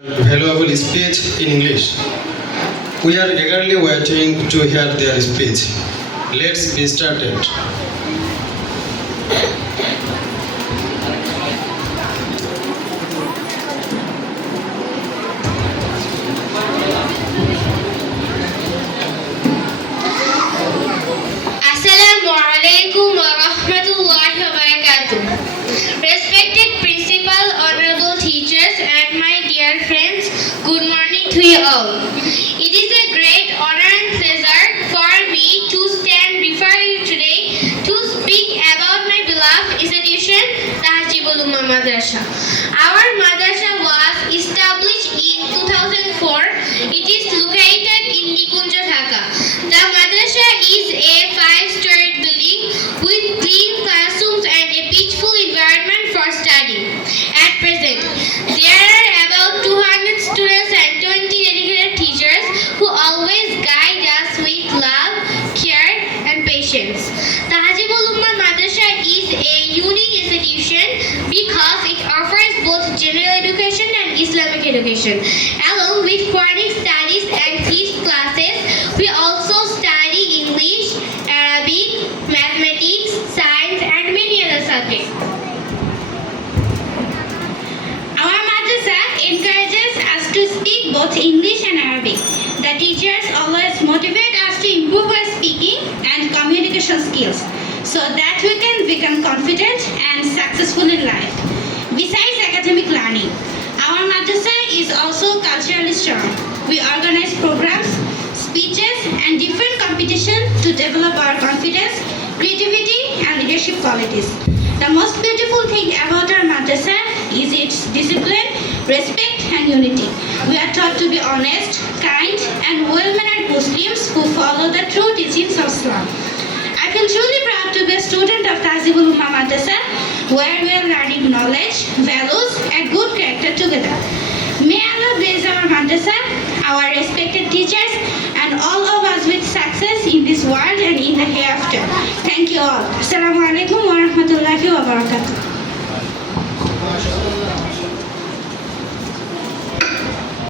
valuable speech in English. We are eagerly waiting to hear their speech. Let's be started. Assalamu alaikum wa rahmatullahi wa barakatuh. Respected principal, honorable teachers, and my dear friends, good morning to you all. It is a great honor and pleasure for me to stand before you today to speak about my beloved institution, Tahzibul Ummah Madrasa. Our madrasa was established in 2004. It is located in Nikunja, Dhaka. The madrasa is a five-storied building with clean classrooms and a peaceful environment for studying. At present, there are about 200 students and 20 dedicated teachers who always guide us with love, care, and patience. Tahzibul Ummah Madrasa is a unique institution because it offers both general education and Islamic education. Along with Quranic studies and feast classes, we also study English, Arabic, mathematics, science, and many other subjects. Our madrasa encourages us to speak both English and Arabic. The teachers always motivate us to improve our speaking and communication skills so that we can become confident and successful in life. Besides academic learning, our madrasa is also culturally strong. We organize programs, speeches, and different competitions to develop our confidence, creativity, and leadership qualities. The most beautiful thing about our madrasa is its discipline, respect, and unity. We are taught to be honest, kind, and well-mannered Muslims who follow the true teachings of Islam. I feel truly proud to be a student of Tahzibul Ummah Madrasa, where we are learning knowledge, values, and good character together. May Allah bless our madrasa, our respected teachers, and all of us with success in this world and in the hereafter. Thank you all. Assalamu alaikum wa rahmatullahi wa barakatuh.